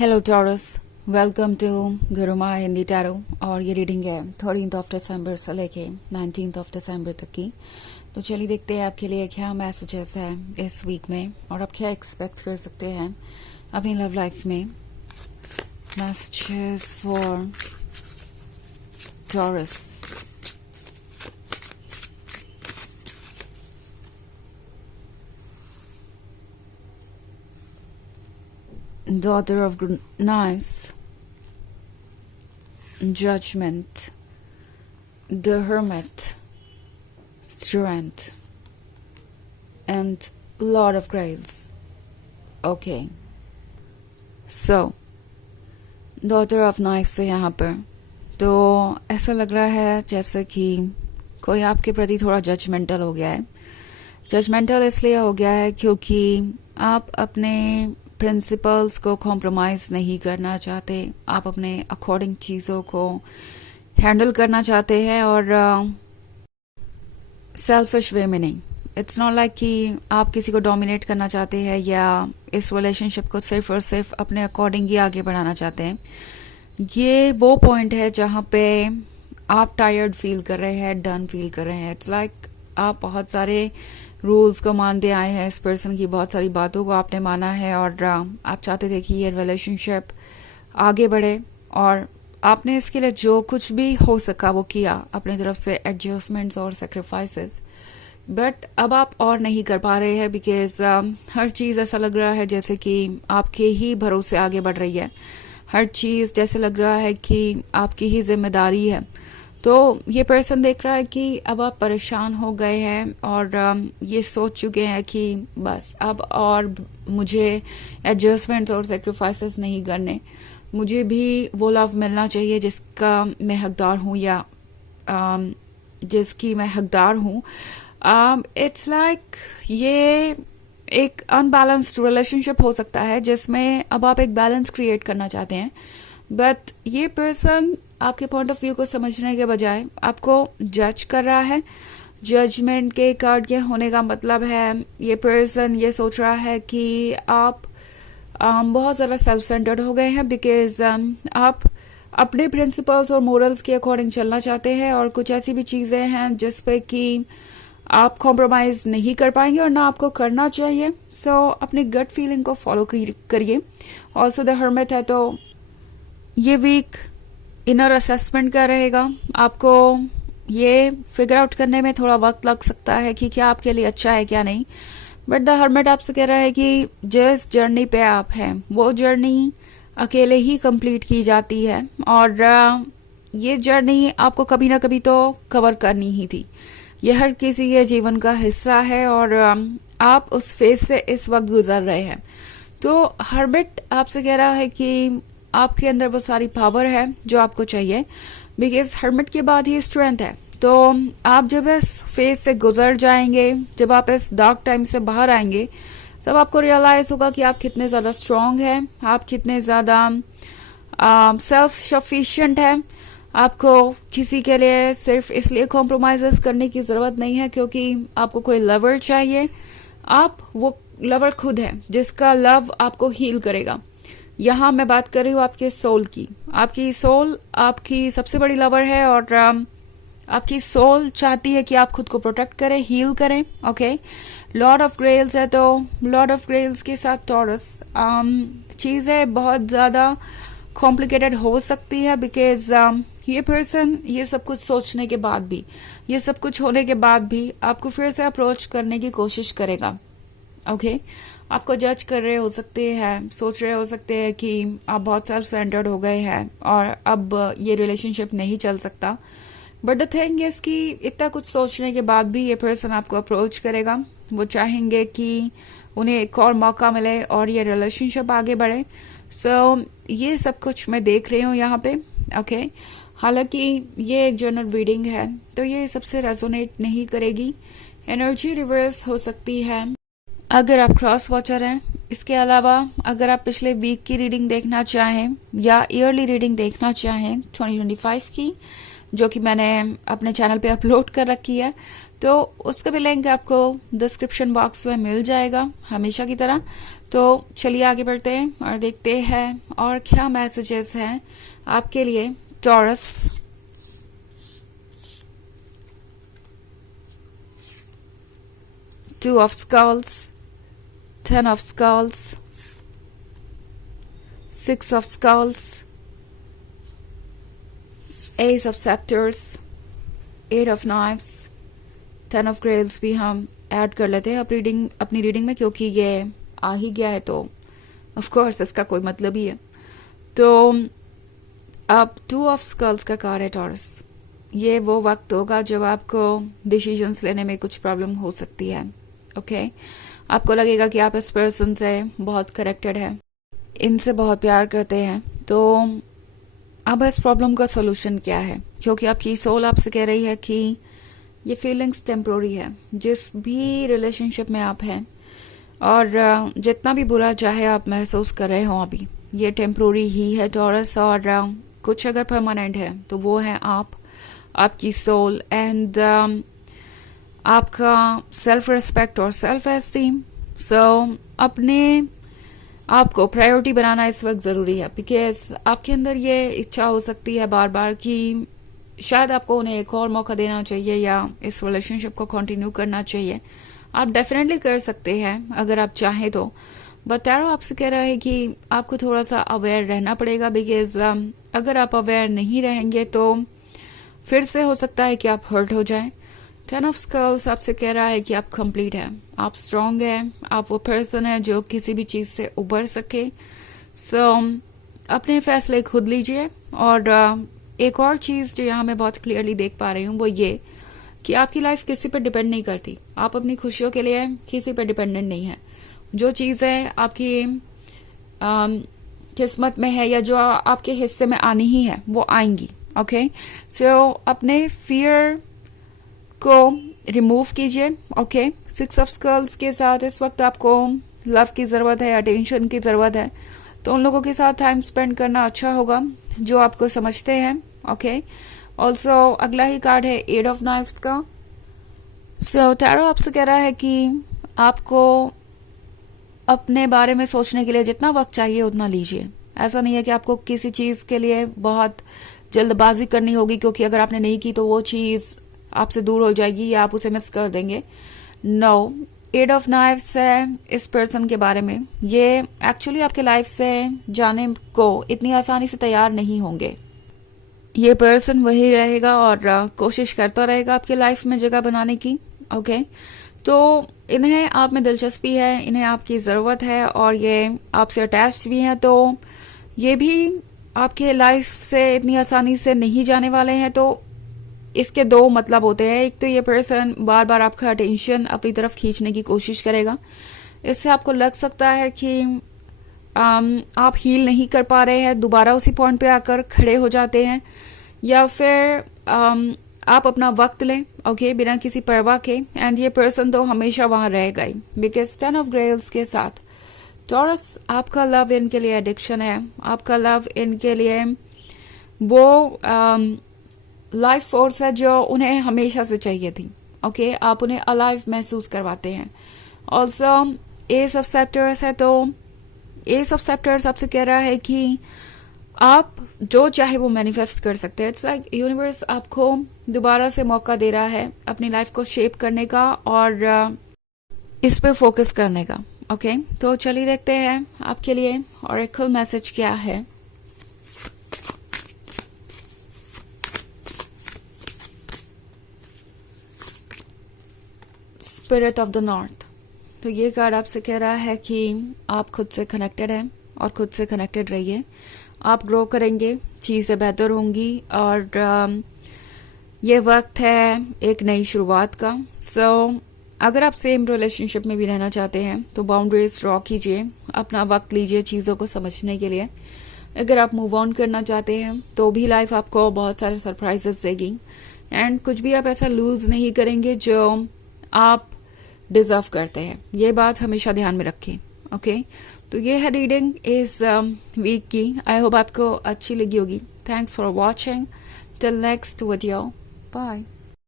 Hello Taurus, welcome to Guruma Hindi tarot. और ये reading है 13 ऑफ दिसंबर से लेके 19 ऑफ दिसंबर तक की। तो चलिए देखते हैं आपके लिए क्या मैसेजेस है इस वीक में और आप क्या एक्सपेक्ट कर सकते हैं अपनी लव लाइफ में। Messages for taurus. Daughter of Knives, Judgment, the Hermit, Strength, and Lord of Grails. Okay. So, Daughter of Knives से यहाँ पर तो ऐसा लग रहा है जैसे कि कोई आपके प्रति थोड़ा जजमेंटल हो गया है। जजमेंटल इसलिए हो गया है क्योंकि आप अपने प्रिंसिपल्स को कॉम्प्रोमाइज नहीं करना चाहते, आप अपने अकॉर्डिंग चीज़ों को हैंडल करना चाहते हैं और सेल्फिश वे में नहीं। इट्स नॉट लाइक कि आप किसी को डोमिनेट करना चाहते हैं या इस रिलेशनशिप को सिर्फ और सिर्फ अपने अकॉर्डिंग ही आगे बढ़ाना चाहते हैं। ये वो पॉइंट है जहाँ पे आप टायर्ड फील कर रहे हैं, डन फील कर रहे हैं। इट्स लाइक आप बहुत सारे रूल्स को मानते आए हैं, इस पर्सन की बहुत सारी बातों को आपने माना है और आप चाहते थे कि ये रिलेशनशिप आगे बढ़े और आपने इसके लिए जो कुछ भी हो सका वो किया अपनी तरफ से, एडजस्टमेंट्स और सेक्रीफाइसेस। बट अब आप और नहीं कर पा रहे हैं बिकॉज हर चीज़ ऐसा लग रहा है जैसे कि आपके ही भरोसे आगे बढ़ रही है। हर चीज़ जैसे लग रहा है कि आपकी ही जिम्मेदारी है। तो ये पर्सन देख रहा है कि अब आप परेशान हो गए हैं और ये सोच चुके हैं कि बस अब और मुझे एडजस्टमेंट्स और सेक्रीफाइसेस नहीं करने, मुझे भी वो लव मिलना चाहिए जिसका मैं हकदार हूँ या जिसकी मैं हकदार हूँ। इट्स लाइक ये एक अनबैलेंस्ड रिलेशनशिप हो सकता है जिसमें अब आप एक बैलेंस क्रिएट करना चाहते हैं। बट ये पर्सन आपके पॉइंट ऑफ व्यू को समझने के बजाय आपको जज कर रहा है। जजमेंट के कार्ड के होने का मतलब है ये पर्सन ये सोच रहा है कि आप बहुत ज़्यादा सेल्फ सेंटर्ड हो गए हैं बिकॉज आप अपने प्रिंसिपल्स और मोरल्स के अकॉर्डिंग चलना चाहते हैं और कुछ ऐसी भी चीज़ें हैं जिस पे कि आप कॉम्प्रोमाइज़ नहीं कर पाएंगे और ना आपको करना चाहिए। सो अपनी गट फीलिंग को फॉलो करिए। ऑल्सो द हर्मिट है तो ये वीक इनर असेसमेंट का रहेगा। आपको ये फिगर आउट करने में थोड़ा वक्त लग सकता है कि क्या आपके लिए अच्छा है क्या नहीं। बट द हर्मिट आपसे कह रहा है कि जिस जर्नी पे आप हैं वो जर्नी अकेले ही कंप्लीट की जाती है और ये जर्नी आपको कभी ना कभी तो कवर करनी ही थी। ये हर किसी के जीवन का हिस्सा है और आप उस फेज से इस वक्त गुजर रहे हैं। तो हर्मिट आपसे कह रहा है कि आपके अंदर वो सारी पावर है जो आपको चाहिए बिकॉज हर्मिट के बाद ही स्ट्रेंथ है। तो आप जब इस फेज से गुजर जाएंगे, जब आप इस डार्क टाइम से बाहर आएंगे, तब आपको रियलाइज होगा कि आप कितने ज़्यादा स्ट्रांग हैं, आप कितने ज़्यादा सेल्फ सफिशिएंट हैं। आपको किसी के लिए सिर्फ इसलिए कॉम्प्रोमाइज़ करने की ज़रूरत नहीं है क्योंकि आपको कोई लवर चाहिए। आप वो लवर खुद है जिसका लव आपको हील करेगा। यहाँ मैं बात कर रही हूँ आपके सोल की। आपकी सोल आपकी सबसे बड़ी लवर है और आपकी सोल चाहती है कि आप खुद को प्रोटेक्ट करें, हील करें। ओके, लॉर्ड ऑफ ग्रेल्स है तो लॉर्ड ऑफ ग्रेल्स के साथ टॉरस चीज़ें बहुत ज़्यादा कॉम्प्लिकेटेड हो सकती है बिकॉज ये पर्सन ये सब कुछ सोचने के बाद भी, ये सब कुछ होने के बाद भी आपको फिर से अप्रोच करने की कोशिश करेगा। ओके, आपको जज कर रहे हो सकते हैं, सोच रहे हो सकते हैं कि आप बहुत सेल्फ सेंटर्ड हो गए हैं और अब ये रिलेशनशिप नहीं चल सकता। बट द थिंग इज कि इतना कुछ सोचने के बाद भी ये पर्सन आपको अप्रोच करेगा। वो चाहेंगे कि उन्हें एक और मौका मिले और ये रिलेशनशिप आगे बढ़े। सो ये सब कुछ मैं देख रही हूँ यहाँ पे। ओके, हालांकि ये एक जनरल रीडिंग है तो ये सबसे रेजोनेट नहीं करेगी, एनर्जी रिवर्स हो सकती है अगर आप क्रॉस वॉचर हैं। इसके अलावा अगर आप पिछले वीक की रीडिंग देखना चाहें या ईयरली रीडिंग देखना चाहें 2025 की, जो कि मैंने अपने चैनल पे अपलोड कर रखी है, तो उसका भी लिंक आपको डिस्क्रिप्शन बॉक्स में मिल जाएगा हमेशा की तरह। तो चलिए आगे बढ़ते हैं और देखते हैं और क्या मैसेजेस हैं आपके लिए Taurus. Two of skulls, 10 of skulls, 6 of skulls, Ace of scepters, 8 of knives, 10 of grails भी हम ऐड कर लेते हैं अपनी रीडिंग में, क्योंकि ये आ ही गया है तो ऑफ कोर्स इसका कोई मतलब ही है। तो अब 2 of skulls का कार्ड है टॉरस। ये वो वक्त होगा जब आपको डिसीजंस लेने में कुछ प्रॉब्लम हो सकती है। ओके, आपको लगेगा कि आप इस पर्सन से बहुत कनेक्टेड हैं, इनसे बहुत प्यार करते हैं। तो अब इस प्रॉब्लम का सोल्यूशन क्या है, क्योंकि आपकी सोल आपसे कह रही है कि ये फीलिंग्स टेम्प्रोरी है। जिस भी रिलेशनशिप में आप हैं और जितना भी बुरा चाहे आप महसूस कर रहे हो अभी, ये टेम्प्रोरी ही है टॉरस। और कुछ अगर परमानेंट है तो वो है आप, आपकी सोल एंड आपका सेल्फ रिस्पेक्ट और सेल्फ एस्टीम। सो अपने आप को प्रायोरिटी बनाना इस वक्त ज़रूरी है, बिकॉज आपके अंदर ये इच्छा हो सकती है बार बार कि शायद आपको उन्हें एक और मौका देना चाहिए या इस रिलेशनशिप को कंटिन्यू करना चाहिए। आप डेफिनेटली कर सकते हैं अगर आप चाहें तो, बट टैरो आपसे कह रहा है कि आपको थोड़ा सा अवेयर रहना पड़ेगा, बिकॉज अगर आप अवेयर नहीं रहेंगे तो फिर से हो सकता है कि आप हर्ट हो जाए। 10 of Skulls आपसे कह रहा है कि आप कंप्लीट हैं, आप स्ट्रांग हैं, आप वो पर्सन है जो किसी भी चीज़ से उबर सके। सो अपने फैसले खुद लीजिए। और एक और चीज़ जो यहाँ मैं बहुत क्लियरली देख पा रही हूँ वो ये कि आपकी लाइफ किसी पर डिपेंड नहीं करती। आप अपनी खुशियों के लिए किसी पर डिपेंडेंट नहीं है। जो चीज़ें आपकी किस्मत में है या जो आपके हिस्से में आनी ही है वो आएंगी। ओके, सो अपने फियर को रिमूव कीजिए। ओके, 6 of Skulls के साथ इस वक्त आपको लव की ज़रूरत है, अटेंशन की ज़रूरत है, तो उन लोगों के साथ टाइम स्पेंड करना अच्छा होगा जो आपको समझते हैं। ओके, ऑल्सो अगला ही कार्ड है 8 of Knives का। सो टैरो आपसे कह रहा है कि आपको अपने बारे में सोचने के लिए जितना वक्त चाहिए उतना लीजिए। ऐसा नहीं है कि आपको किसी चीज़ के लिए बहुत जल्दबाजी करनी होगी, क्योंकि अगर आपने नहीं की तो वो चीज़ आपसे दूर हो जाएगी या आप उसे मिस कर देंगे। नो, 8 of Knives है इस पर्सन के बारे में। ये एक्चुअली आपके लाइफ से जाने को इतनी आसानी से तैयार नहीं होंगे। ये पर्सन वही रहेगा और कोशिश करता रहेगा आपकी लाइफ में जगह बनाने की। ओके, तो इन्हें आप में दिलचस्पी है, इन्हें आपकी ज़रूरत है और ये आपसे अटैच्ड भी हैं, तो ये भी आपके लाइफ से इतनी आसानी से नहीं जाने वाले हैं। तो इसके दो मतलब होते हैं। एक तो ये पर्सन बार बार आपका अटेंशन अपनी तरफ खींचने की कोशिश करेगा। इससे आपको लग सकता है कि आप हील नहीं कर पा रहे हैं, दोबारा उसी पॉइंट पे आकर खड़े हो जाते हैं, या फिर आप अपना वक्त लें। ओके, बिना किसी परवाह के। एंड ये पर्सन तो हमेशा वहां रहेगा ही, बिकॉज 10 of Grails के साथ टॉरस आपका लव इनके लिए एडिक्शन है। आपका लव इनके लिए वो लाइफ फोर्स है जो उन्हें हमेशा से चाहिए थी। ओके, आप उन्हें अलाइव महसूस करवाते हैं। ऑल्सो एस ऑफ सेप्टर्स है, तो एस ऑफ सेप्टर्स आपसे कह रहा है कि आप जो चाहे वो मैनिफेस्ट कर सकते हैं। इट्स लाइक यूनिवर्स आपको दोबारा से मौका दे रहा है अपनी लाइफ को शेप करने का और इस पे फोकस करने का। ओके, तो चलिए देखते हैं आपके लिए ऑरेकल मैसेज क्या है। Spirit of the north. तो ये कार्ड आपसे कह रहा है कि आप खुद से कनेक्टेड हैं और खुद से कनेक्टेड रहिए। आप ग्रो करेंगे, चीज़ें बेहतर होंगी और ये वक्त है एक नई शुरुआत का। सो अगर आप सेम रिलेशनशिप में भी रहना चाहते हैं तो बाउंड्रीज ड्रॉ कीजिए, अपना वक्त लीजिए चीज़ों को समझने के लिए। अगर आप मूव ऑन करना चाहते हैं तो भी लाइफ आपको बहुत सारे सरप्राइजेस देगी एंड कुछ भी आप ऐसा लूज नहीं करेंगे जो आप डिजर्व करते हैं। ये बात हमेशा ध्यान में रखें। ओके, तो ये है रीडिंग इस वीक की। आई होप आपको अच्छी लगी होगी। Thanks for watching. Till next video. Bye.